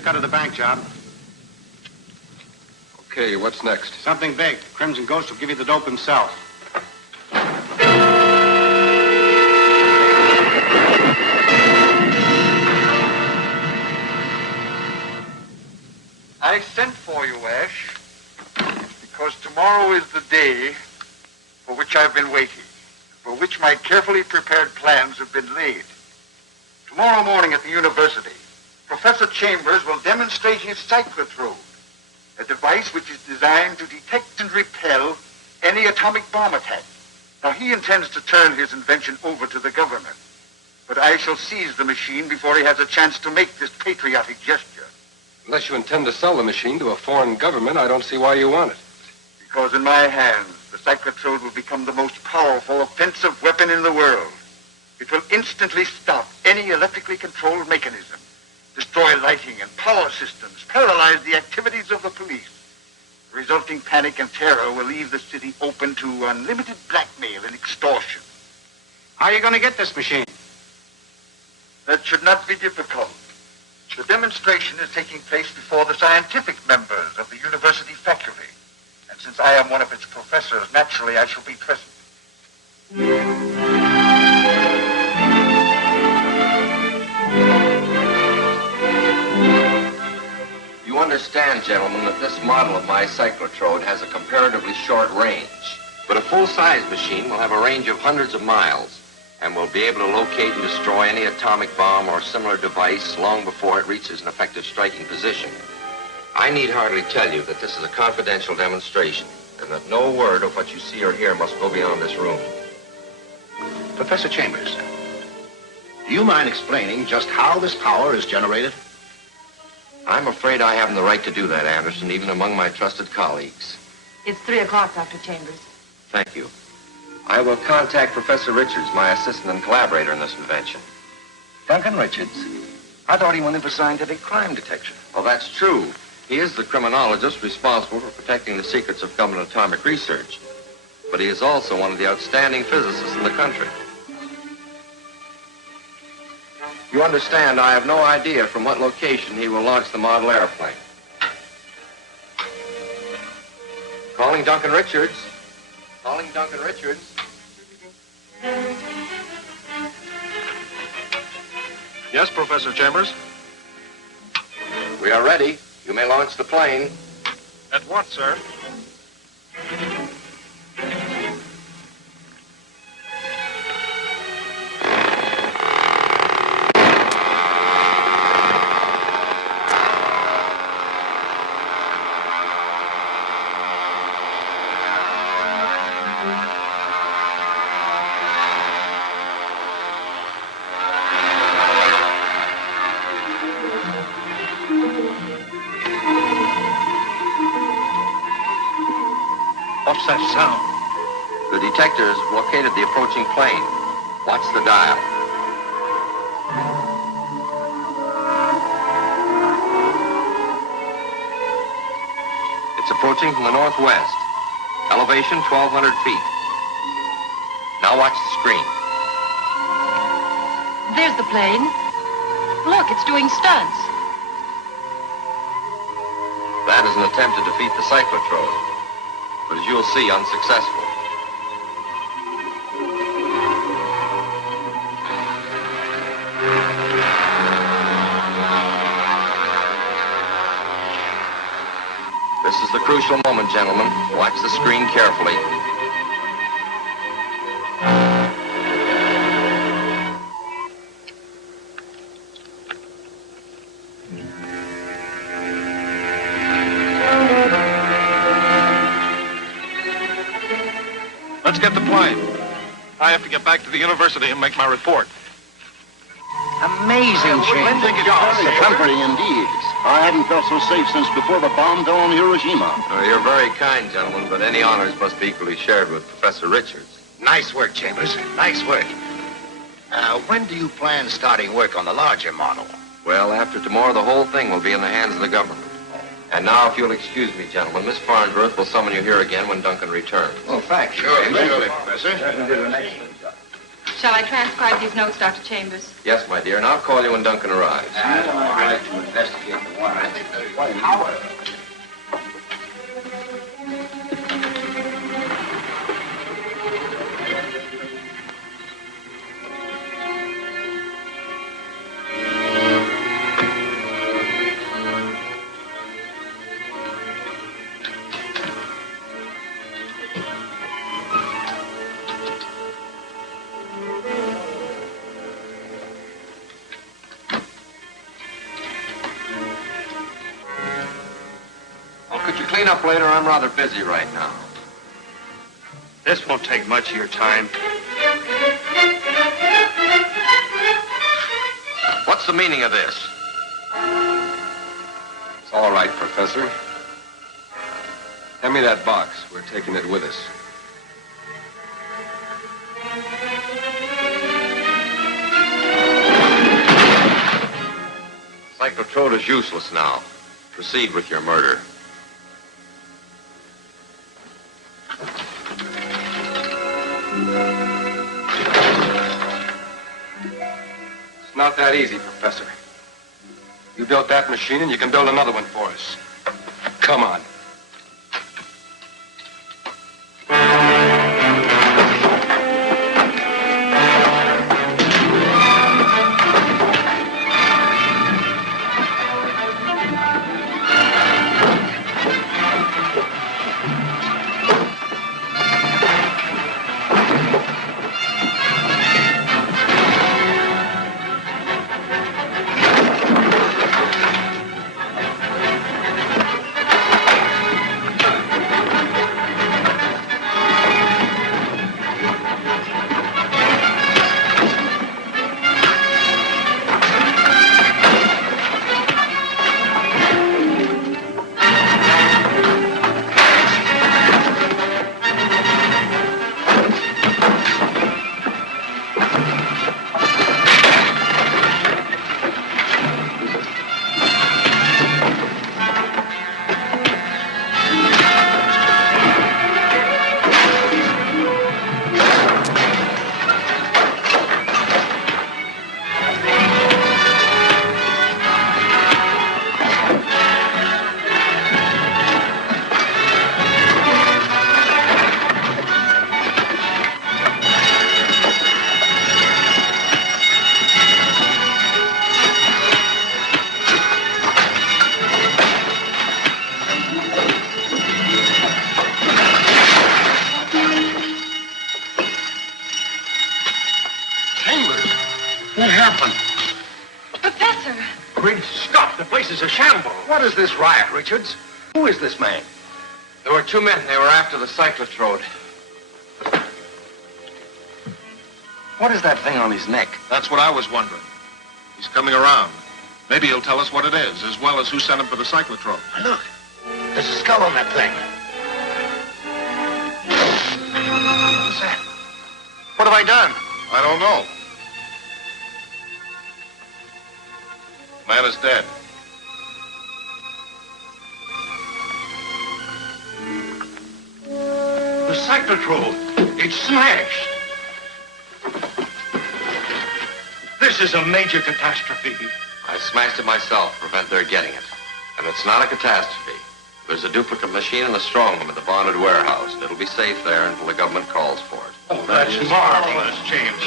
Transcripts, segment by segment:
cut of the bank job. Okay, what's next? Something big. Crimson Ghost will give you the dope himself. I sent for you, Ash, because tomorrow is the day for which I've been waiting, for which my carefully prepared plans have been laid. Tomorrow morning at the university, Professor Chambers will demonstrate his cyclotrode, a device which is designed to detect and repel any atomic bomb attack. Now, he intends to turn his invention over to the government, but I shall seize the machine before he has a chance to make this patriotic gesture. Unless you intend to sell the machine to a foreign government, I don't see why you want it. Because in my hands, the cyclotrode will become the most powerful offensive weapon in the world. It will instantly stop any electrically controlled mechanism, destroy lighting and power systems, paralyze the activities of the police. The resulting panic and terror will leave the city open to unlimited blackmail and extortion. How are you going to get this machine? That should not be difficult. The demonstration is taking place before the scientific members of the university faculty. And since I am one of its professors, naturally I shall be present. You understand, gentlemen, that this model of my cyclotrode has a comparatively short range. But a full-size machine will have a range of hundreds of miles and will be able to locate and destroy any atomic bomb or similar device long before it reaches an effective striking position. I need hardly tell you that this is a confidential demonstration and that no word of what you see or hear must go beyond this room. Professor Chambers, do you mind explaining just how this power is generated? I'm afraid I haven't the right to do that, Anderson, even among my trusted colleagues. It's 3 o'clock, Dr. Chambers. Thank you. I will contact Professor Richards, my assistant and collaborator in this invention. Duncan Richards? I thought he went in for scientific crime detection. Well, that's true. He is the criminologist responsible for protecting the secrets of government atomic research. But he is also one of the outstanding physicists in the country. You understand, I have no idea from what location he will launch the model airplane. Calling Duncan Richards. Calling Duncan Richards. Yes, Professor Chambers? We are ready. You may launch the plane. At what, sir? What's that sound? The detectors located the approaching plane. Watch the dial. It's approaching from the northwest. Elevation 1,200 feet. Now watch the screen. There's the plane. Look, it's doing stunts. That is an attempt to defeat the cyclotrode, but as you'll see, unsuccessful. This is the crucial moment, gentlemen. Watch the screen carefully. Let's get the plane. I have to get back to the university and make my report. Amazing, Chambers. Comforting indeed. I haven't felt so safe since before the bomb fell on Hiroshima. You're very kind, gentlemen, but any honors must be equally shared with Professor Richards. Nice work, Chambers. Nice work. When do you plan starting work on the larger model? Well, after tomorrow, the whole thing will be in the hands of the government. And now, if you'll excuse me, gentlemen, Miss Farnsworth will summon you here again when Duncan returns. Oh, thanks. Sure, Professor. Shall I transcribe these notes, Dr. Chambers? Yes, my dear, and I'll call you when Duncan arrives. I'd like to investigate the wire. I think there's power. Could you clean up later? I'm rather busy right now. This won't take much of your time. What's the meaning of this? It's all right, Professor. Hand me that box. We're taking it with us. Cyclotrode is useless now. Proceed with your murder. It's not that easy, Professor. You built that machine, and you can build another one for us. Come on. What happened? Professor! Great Scott, the place is a shambles. What is this riot, Richards? Who is this man? There were two men. They were after the cyclotrode. What is that thing on his neck? That's what I was wondering. He's coming around. Maybe he'll tell us what it is, as well as who sent him for the cyclotrode. Look, there's a skull on that thing. What's that? What have I done? I don't know. Man is dead. The cyclotrode. It's smashed. This is a major catastrophe. I smashed it myself to prevent their getting it. And it's not a catastrophe. There's a duplicate machine in the strong room at the bonded warehouse. It'll be safe there until the government calls for it. Oh, that's marvelous, James.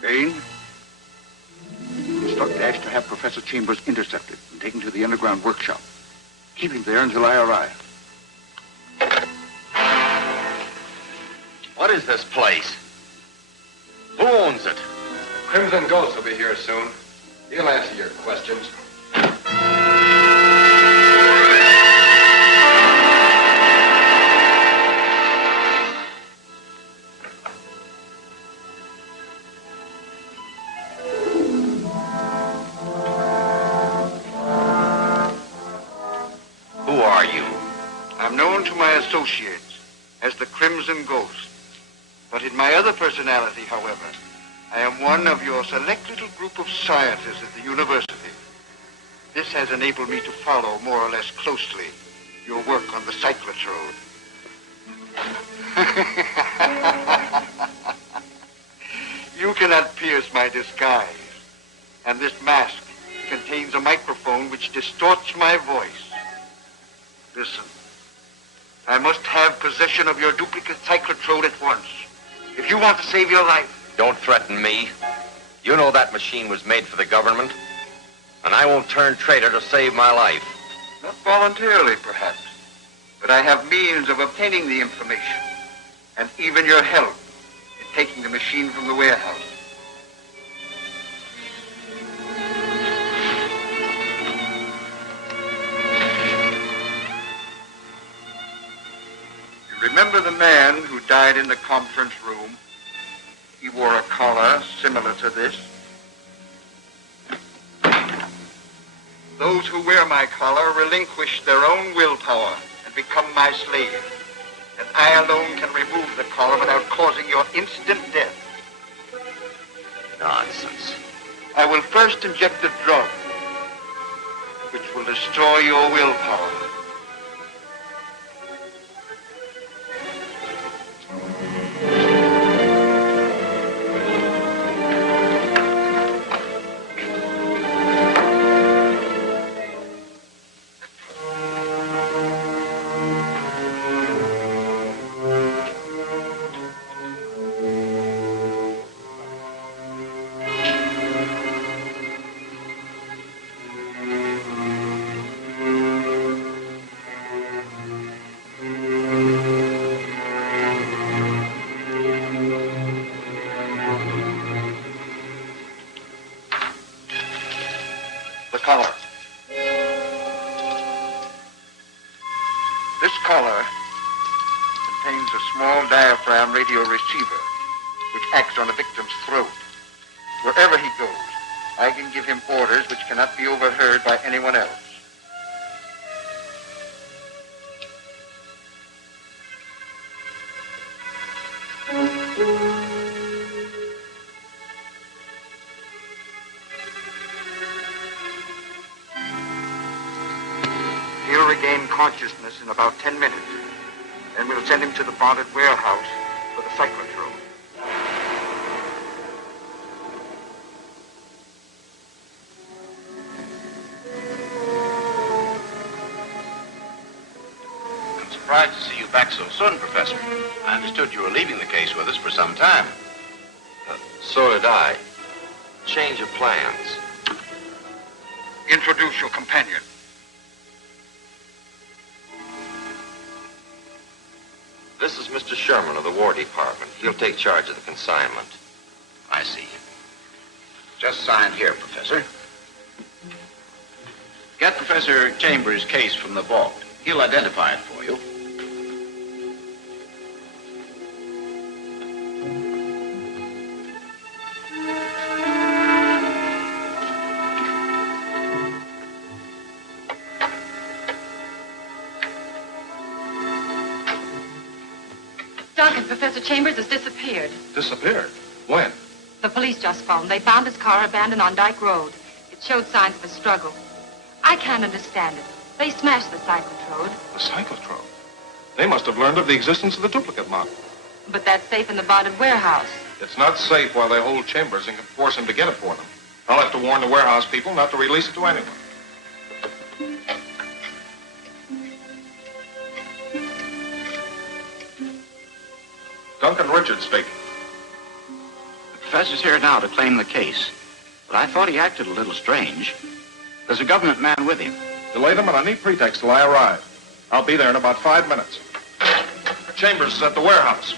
Payne, instruct Ash to have Professor Chambers intercepted and taken to the underground workshop. Keep him there until I arrive. What is this place? Who owns it? Crimson Ghost will be here soon. He'll answer your questions. I'm known to my associates as the Crimson Ghost. But in my other personality, however, I am one of your select little group of scientists at the university. This has enabled me to follow more or less closely your work on the cyclotrode. You cannot pierce my disguise, and this mask contains a microphone which distorts my voice. Listen, I must have possession of your duplicate cyclotrode at once, if you want to save your life. Don't threaten me. You know that machine was made for the government, and I won't turn traitor to save my life. Not voluntarily, perhaps, but I have means of obtaining the information, and even your help in taking the machine from the warehouse. You remember the man who died in the conference room? He wore a collar similar to this. Those who wear my collar relinquish their own willpower and become my slave. And I alone can remove the collar without causing your instant death. Nonsense. I will first inject the drug, which will destroy your willpower. The collar. This collar contains a small diaphragm radio receiver which acts on a victim's throat. Wherever he goes, I can give him orders which cannot be overheard by anyone else. He'll regain consciousness in about 10 minutes. Then we'll send him to the bonded warehouse for the cyclotrode. I'm surprised to see you back so soon, Professor. I understood you were leaving the case with us for some time. So did I. Change of plans. Introduce your companion. This is Mr. Sherman of the War Department. He'll take charge of the consignment. I see. Just sign here, Professor. Get Professor Chambers' case from the vault. He'll identify it for you. Duncan, Professor Chambers has disappeared. Disappeared? When? The police just phoned. They found his car abandoned on Dyke Road. It showed signs of a struggle. I can't understand it. They smashed the cyclotrode. The cyclotrode. They must have learned of the existence of the duplicate model. But that's safe in the bonded warehouse. It's not safe while they hold Chambers and can force him to get it for them. I'll have to warn the warehouse people not to release it to anyone. Duncan Richards speaking. The professor's here now to claim the case. But I thought he acted a little strange. There's a government man with him. Delay them on any pretext till I arrive. I'll be there in about 5 minutes. Chambers is at the warehouse.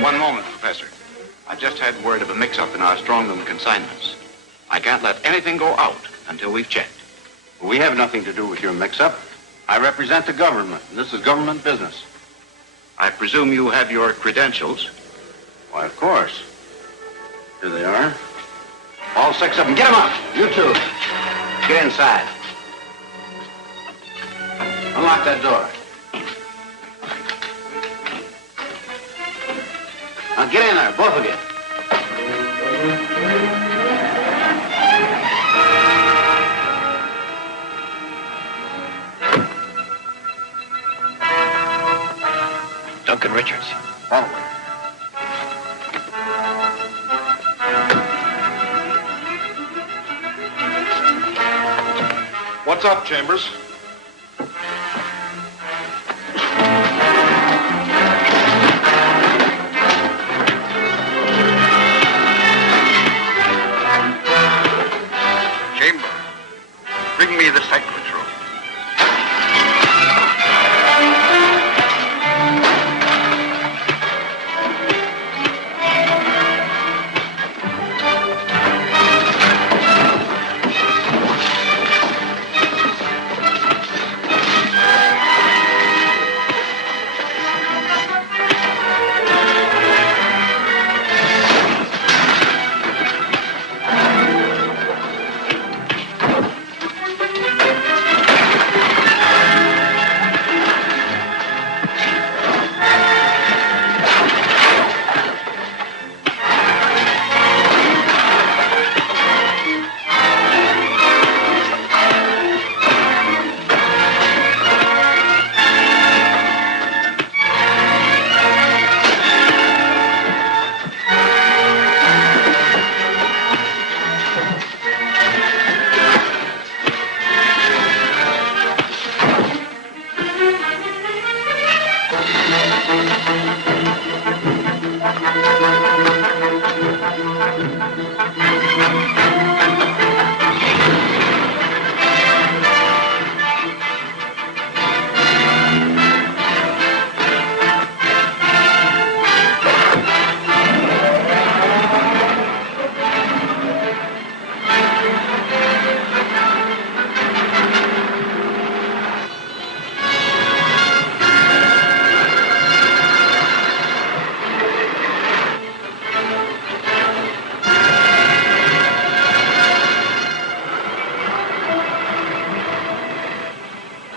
One moment, Professor. I just had word of a mix-up in our strongroom consignments. I can't let anything go out until we've checked. We have nothing to do with your mix-up. I represent the government, and this is government business. I presume you have your credentials? Why, of course. Here they are. All 6 of them. Get them up. You two. Get inside. Unlock that door. Now get in there, both of you. Duncan Richards. Follow me. What's up, Chambers? Chamber, bring me the cyclotron.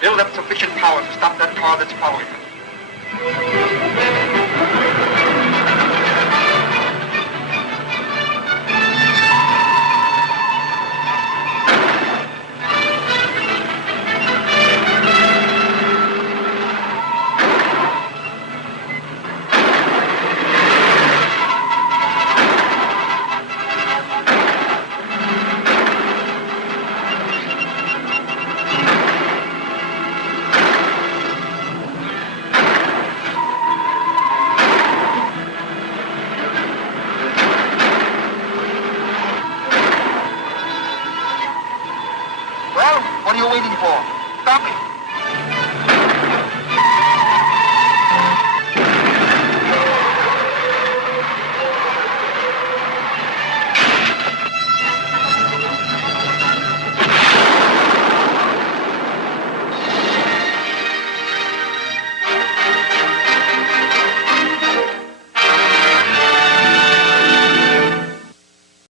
Build up sufficient power to stop that car that's following us. Well, what are you waiting for? Stop it.